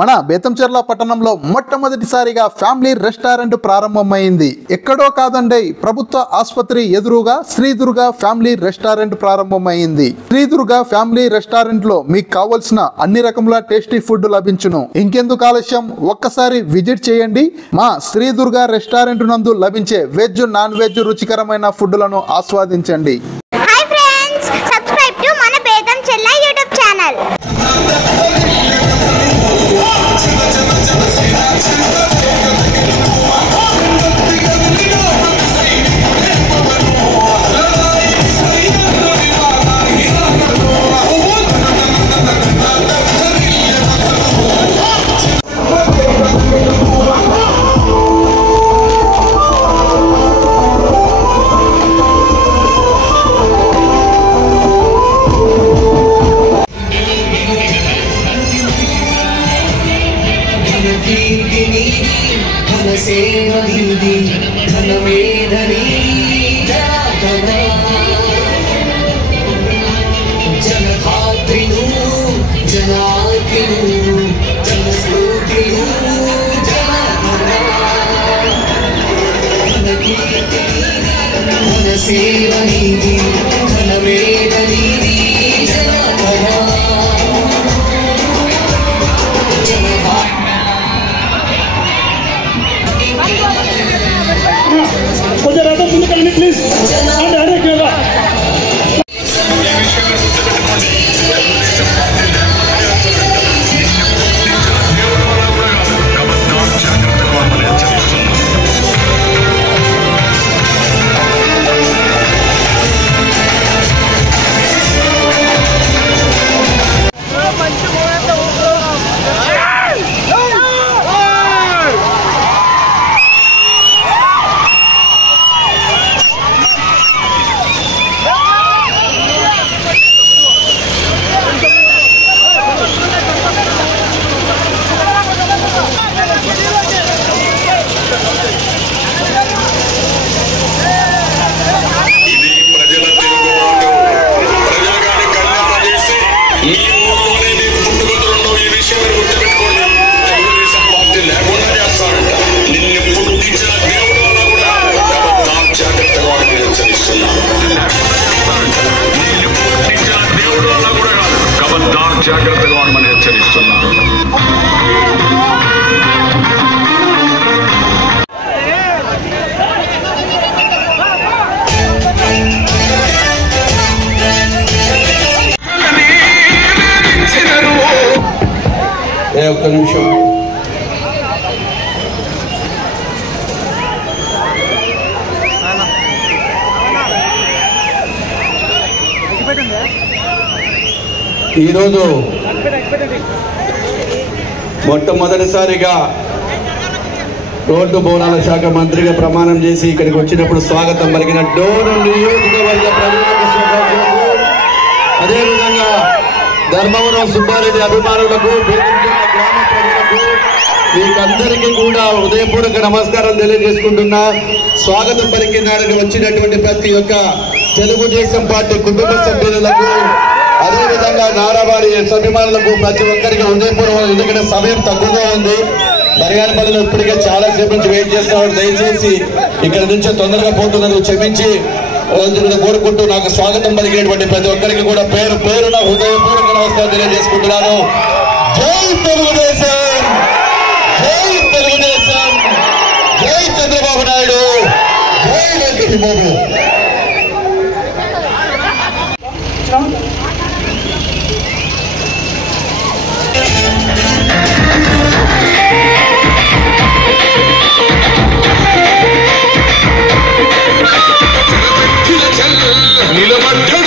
మన బేతంచెర్ల పట్టణంలో మొట్టమొదటిసారిగా ఫ్యామిలీ రెస్టారెంట్ ప్రారంభమైంది. ఎక్కడో కాదండి, ప్రభుత్వ ఆసుపత్రి ఎదురుగా శ్రీ దుర్గా ఫ్యామిలీ రెస్టారెంట్ ప్రారంభమైంది. శ్రీ దుర్గా ఫ్యామిలీ రెస్టారెంట్ లో మీకు కావలసిన అన్ని రకముల టేస్టీ ఫుడ్ లభించును. ఇంకెందుకు ఆలస్యం, ఒక్కసారి విజిట్ చేయండి. మా శ్రీ దుర్గా రెస్టారెంట్ నందు లభించే వెజ్ నాన్ వెజ్ రుచికరమైన ఫుడ్లను ఆస్వాదించండి. హాయ్ ఫ్రెండ్స్, సబ్స్క్రైబ్ టు మన బేతంచెర్ల యూట్యూబ్ ఛానల్. జాగ్రత్తగా ఉండమని హెచ్చరిస్తున్నాను. ఒక్క నిమిషం. ఈరోజు మొట్టమొదటిసారిగా రోడ్డు భవనాల శాఖ మంత్రిగా ప్రమాణం చేసి ఇక్కడికి వచ్చినప్పుడు స్వాగతం పలికిన డోరు నియోజకవర్గ ప్రజలకు, అదేవిధంగా ధర్మవరం సుబ్బారెడ్డి అభిమానులకు, బేతంచెర్ల గ్రామ ప్రజలకు మీకందరికీ కూడా హృదయపూర్వక నమస్కారం తెలియజేసుకుంటున్నా. స్వాగతం పలికినాడని వచ్చినటువంటి ప్రతి ఒక్క తెలుగుదేశం పార్టీ కుటుంబ సభ్యులకు, అదేవిధంగా నారావారి అభిమానులకు ప్రతి ఒక్కరికి హృదయపూర్వక, ఎందుకంటే సమయం తక్కువగా ఉంది. మరిగానపల్లిలో ఇప్పటికే చాలా సేపు నుంచి వెయిట్ చేస్తున్నారు. దయచేసి ఇక్కడ నుంచి తొందరగా పోతున్నారు, క్షమించి కోరుకుంటూ నాకు స్వాగతం పలికేటువంటి ప్రతి ఒక్కరికి కూడా పేరు పేరున హృదయపూర్వక నమస్కారం తెలియజేసుకుంటున్నాను. జై తెలుగుదేశం, జై తెలుగుదేశం, జై చంద్రబాబు నాయుడు, జై వెంకటబాబు. నిలబడ్డ